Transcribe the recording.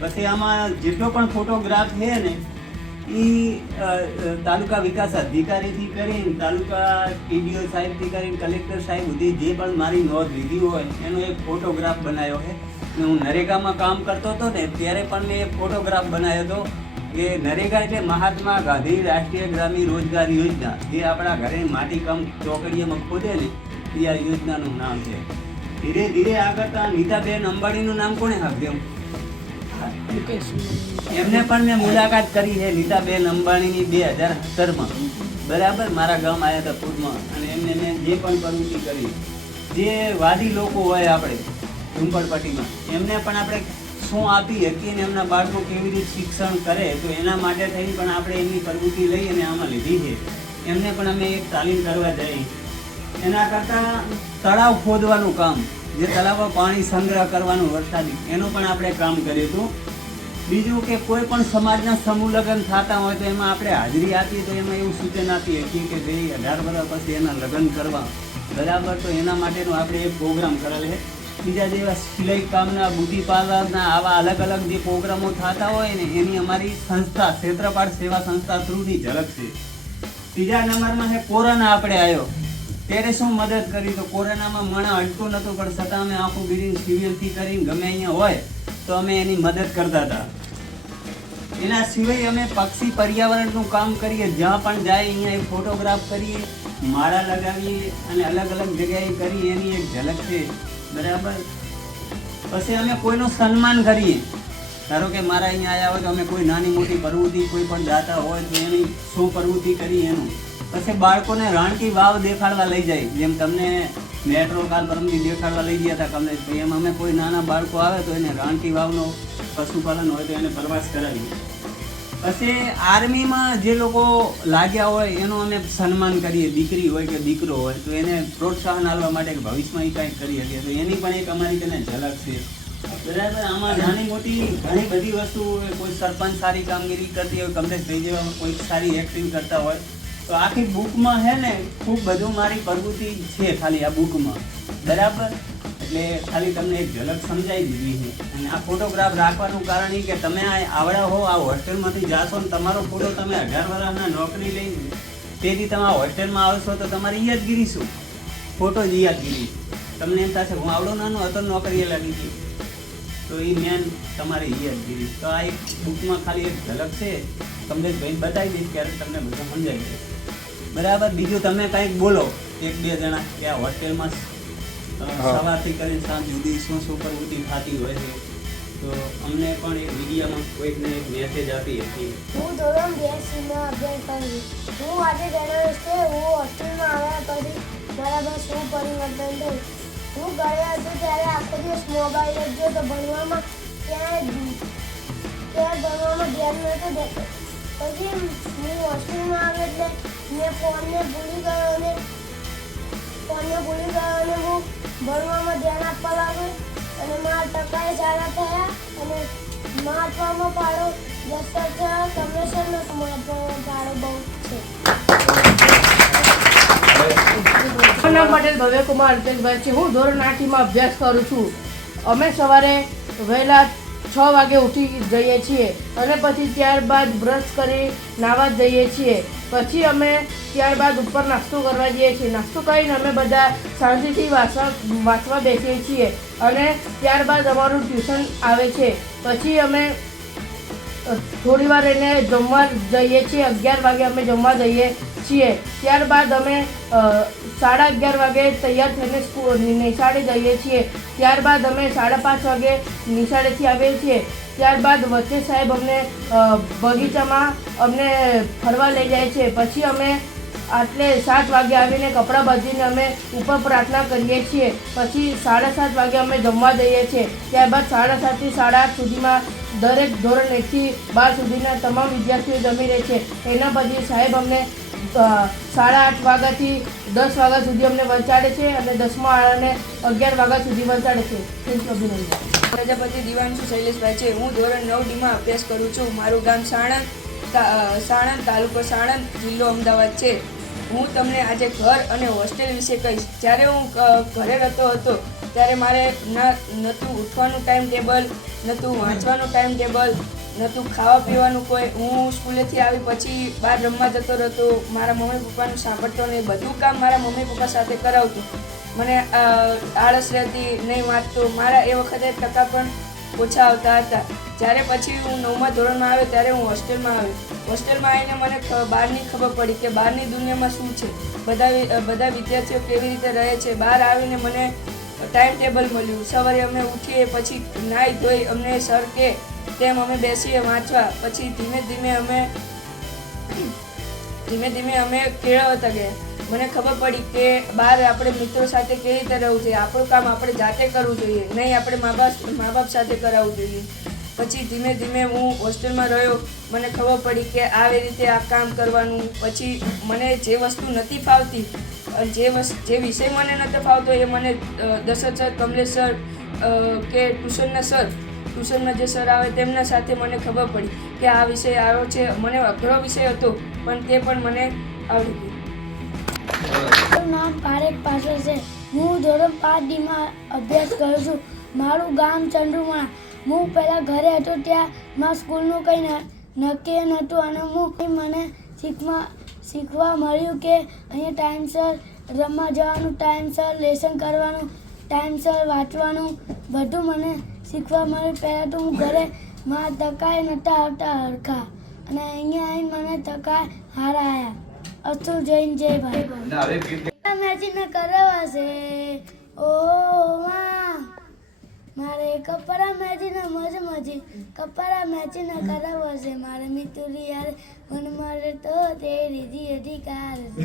પછી આમાં જેટલો પણ ફોટોગ્રાફ છે ને એ તાલુકા વિકાસ અધિકારીથી કરીને તાલુકા ટીડીઓ સાહેબથી કરીને કલેક્ટર સાહેબ સુધી જે પણ મારી નોંધ લીધી હોય એનો એક ફોટોગ્રાફ બનાવ્યો છે. હું નરેગામાં કામ કરતો હતો ને ત્યારે પણ મેં એક ફોટોગ્રાફ બનાવ્યો હતો કે નરેગા એટલે મહાત્મા ગાંધી રાષ્ટ્રીય ગ્રામીણ રોજગાર યોજના, જે આપણા ઘરે માટીકામ ચોકડીયામાં ખોદે ને એ આ યોજનાનું નામ છે. ધીરે ધીરે આગળ નીતાબેન અંબાણીનું નામ કોને સાંભળ્યું? એમને પણ મેં મુલાકાત કરી છે નીતાબેન અંબાણીની 2017માં, બરાબર. મારા ગામ આવ્યા હતા પૂરમાં, અને એમને મેં જે પણ પ્રવૃત્તિ કરી, જે વાદી લોકો હોય આપણે ઝુંપડપટ્ટીમાં, એમને પણ આપણે શું આપી શકીએ ને એમના બાળકો કેવી રીતે શિક્ષણ કરે, તો એના માટે થઈને પણ આપણે એમની પ્રવૃત્તિ લઈ અને આમાં લીધી છે. એમને પણ અમે એક તાલીમ કરવા જઈ. એના કરતાં તળાવ ખોદવાનું કામ, જે તળાવમાં પાણી સંગ્રહ કરવાનું વરસાદી, એનું પણ આપણે કામ કર્યું હતું. બીજું કે કોઈ પણ સમાજના સમૂહ લગ્ન થતા હોય તો એમાં આપણે હાજરી આપીએ તો એમાં એવું સૂચન આપીએ કે ભાઈ 18 વર્ષ પછી એના લગ્ન કરવા, બરાબર. તો એના માટેનો આપણે એક પ્રોગ્રામ કરેલ છે. બીજા જેવા સિલાઈ કામના, બ્યુટી પાર્લરના આવા અલગ અલગ જે પ્રોગ્રામો થતા હોય ને એની અમારી સંસ્થા ક્ષેત્રપાળ સેવા સંસ્થા થ્રુની ઝલક છે. ત્રીજા નંબરમાં છે કોરોના આપણે આવ્યો ત્યારે શું મદદ કરી, તો કોરોનામાં મને અટકું નહોતું પણ છતાં અમે આખું બિલ્ડિંગ સિવિલથી કરીને ગમે અહીંયા હોય તો અમે એની મદદ કરતા હતા. એના સિવાય અમે પક્ષી પર્યાવરણનું કામ કરીએ, જ્યાં પણ જાય અહીંયા એક ફોટોગ્રાફ કરીએ, માળા લગાવીએ અને અલગ અલગ જગ્યાએ કરી, એની એક ઝલક છે, બરાબર. પછી અમે કોઈનું સન્માન કરીએ, ધારો કે મારા અહીંયા આવ્યા હોય તો અમે કોઈ નાની મોટી પ્રવૃત્તિ કોઈ પણ જાતા હોય તો એની શું પ્રવૃત્તિ કરી એનું. પછી બાળકોને રાણકી વાવ દેખાડવા લઈ જાય, જેમ તમને મેટ્રો કાર પરમથી દેખાડવા લઈ ગયા હતા કમલેશભાઈ, એમ અમે કોઈ નાના બાળકો આવે તો એને રાણકી વાવનો પશુપાલન હોય તો એને પ્રવાસ કરાવીએ. પછી આર્મીમાં જે લોકો લાગ્યા હોય એનું અમે સન્માન કરીએ, દીકરી હોય કે દીકરો હોય તો એને પ્રોત્સાહન આપવા માટે ભવિષ્યમાં એ કાંઈક કરી શકીએ, તો એની પણ એક અમારી તેને ઝલક છે, બરાબર. આમાં નાની મોટી ઘણી બધી વસ્તુ, કોઈ સરપંચ સારી કામગીરી કરતી હોય, કમલેશભાઈ જેવા કોઈ સારી એક્ટિંગ કરતા હોય, તો આખી બુકમાં છે ને ખૂબ બધું મારી પ્રવૃત્તિ છે ખાલી આ બુકમાં, બરાબર. એટલે ખાલી તમને એક ઝલક સમજાવી દીધી છે. અને આ ફોટોગ્રાફ રાખવાનું કારણ એ કે તમે આવડા હો, આ હોસ્ટેલમાંથી જાશો ને તમારો ફોટો તમે 18 વર્ષના નોકરી લઈને તેથી તમે આ હોસ્ટેલમાં આવશો તો તમારી યાદગીરી શું? ફોટો જ યાદગીરી. તમને એમ થશે હું આવડો નાનો હતો નોકરીએ લાગી હતી, તો એ મેન તમારી યાદગીરી. તો આ એક બુકમાં ખાલી એક ઝલક છે, કમલેશભાઈ બતાવી દઈશ ક્યારેક તમને બધું સમજાવી દઈશ, બરાબર. બીજું તમે કંઈક બોલો 1-2 જણા કે આ હોસ્ટેલમાં સવારથી કરીને સાંજ સુધી શું શું પ્રવૃત્તિ થતી હોય છે, તો અમને પણ એક મીડિયામાં કોઈકને એક મેસેજ આપી હતી. હું ધોરણ 2 માં અભ્યાસ કરું છું. હું આજે જણાવીશ કે હું હોસ્ટેલમાં આવ્યા પછી બરાબર શું પરિવર્તન થયું. હું ઘરે હતો ત્યારે આખો દિવસ મોબાઈલ જ જોતો, ભણવામાં ભણવામાં ધ્યાન નહોતું દેતો. પછી હું હોસ્ટેલમાં આવ્યો એટલે મેં ફોનને ભૂલી ગયો અને હું ભણવામાં ધ્યાન આપવા લાગ્યો અને મારા ટકાએ સારા થયા અને મહત્વમાં પાડો દસ્તક કમલેશનો મહત્વમાં પાડો બહુ છે. મારું નામ પટેલ ભવ્યકુમાર અલ્પેશભાઈ છે. હું ધોરણ 8માં અભ્યાસ કરું છું. અમે સવારે વહેલા 6 વાગે ઉઠી જઈએ છીએ અને પછી ત્યારબાદ બ્રશ કરી નાહવા જઈએ છીએ. પછી અમે ત્યારબાદ ઉપર નાસ્તો કરવા જઈએ છીએ. નાસ્તો કરીને અમે બધા શાંતિથી વાંચવા બેસીએ છીએ અને ત્યારબાદ અમારું ટ્યુશન આવે છે. પછી અમે થોડી વાર એને જમવા જઈએ છીએ. 11 વાગે અમે જમવા જઈએ છીએ. ત્યારબાદ અમે 11:30 વાગે તૈયાર થઈને નિશાળે જઈએ છીએ. ત્યારબાદ અમે 5:30 વાગે નિશાળેથી આવીએ છીએ. ત્યારબાદ વચ્ચે સાહેબ અમને બગીચામાં અમને ફરવા લઈ જાય છે. પછી અમે આટલે 7 વાગે આવીને કપડાં બદલીને અમે ઉપર પ્રાર્થના કરીએ છીએ. પછી 7:30 વાગે અમે જમવા જઈએ છીએ. ત્યારબાદ 7:30 થી 8:30 સુધીમાં દરેક ધોરણ 1 થી 12 સુધીના તમામ વિદ્યાર્થીઓ જમી રહે છે. એના પછી સાહેબ અમને 8:30 વાગ્યાથી 10 વાગ્યા સુધી અમને વંચાડે છે અને 10મા વાળાને 11 વાગ્યા સુધી વંચાડે છે. અભિનંદન. પ્રજાપતિ દિવાંશુ શૈલેષભાઈ છે. હું ધોરણ 9Dમાં અભ્યાસ કરું છું. મારું ગામ સાણંદ તાલુકો સાણંદ, જિલ્લો અમદાવાદ છે. હું તમને આજે ઘર અને હોસ્ટેલ વિશે કહીશ. જ્યારે હું ઘરે રહેતો હતો ત્યારે મારે નહોતું ઉઠવાનું ટાઈમ ટેબલ, નહોતું વાંચવાનું ટાઈમ ટેબલ, નહોતું ખાવા પીવાનું કોઈ. હું સ્કૂલેથી આવી પછી બહાર રમવા જતો રહેતો, મારા મમ્મી પપ્પાનું સાંભળતો નહીં, બધું કામ મારા મમ્મી પપ્પા સાથે કરાવતું. મને આળસ રહેતી, નહીં વાંચતો. મારા એ વખતે ટકા પણ ઓછા આવતા હતા. જ્યારે પછી હું 9મા ધોરણમાં આવ્યો ત્યારે હું હોસ્ટેલમાં આવ્યો. હોસ્ટેલમાં આવીને મને બહારની ખબર પડી કે બહારની દુનિયામાં શું છે, બધા વિદ્યાર્થીઓ કેવી રીતે રહે છે. બહાર આવીને મને ટાઈમ ટેબલ મળ્યું. સવારે અમે ઉઠીએ, પછી નાહી ધોઈ અમને સર કે તેમ અમે બેસીએ વાંચવા. પછી ધીમે ધીમે અમે કેળવતા ગયા. મને ખબર પડી કે બહાર આપણે મિત્રો સાથે કેવી રીતે રહેવું જોઈએ, આપણું કામ આપણે જાતે કરવું જોઈએ, નહીં આપણે મા બાપ સાથે કરાવવું જોઈએ. પછી ધીમે ધીમે હું હોસ્ટેલમાં રહ્યો. મને ખબર પડી કે આવી રીતે આ કામ કરવાનું. પછી મને જે વસ્તુ નથી ફાવતી, જે વિષય મને નહોતો ફાવતો એ મને દશરથ સર, કમલેશ સર કે ટ્યુશનના જે સર આવે તેમના સાથે મને ખબર પડી કે આ વિષય આવ્યો છે. મને અઘરો વિષય હતો પણ તે પણ મને આવડી ગયો. મારું નામ પારેખ પાછળ છે. હું ધોરણ 5Dમાં અભ્યાસ કરું છું. મારું ગામ ચંદ્રુમણા. હું પહેલાં ઘરે હતો ત્યાં મારા સ્કૂલનું કંઈ નક્કી નહોતું અને મને શીખવા મળ્યું કે અહીંયા ટાઈમસર રમવા જવાનું, ટાઈમસર લેસન કરવાનું, ટાઈમસર વાંચવાનું, બધું મને શીખવા મળ્યું. પહેલાં તો હું ઘરે મારા ટકાએ નહોતા આવતા હરખા અને અહીંયા આવીને મને ટકા હારા આવ્યા. અસ્તુ જૈન જય ભાઈ મેચિંગ કરવા છે. ઓ માં મારે કપડા મેચિંગ મજી કપડા મેચિંગ કરવા છે. મારે મિતુરી યાર મન મારે તો તેરી જી અધિકાર છે.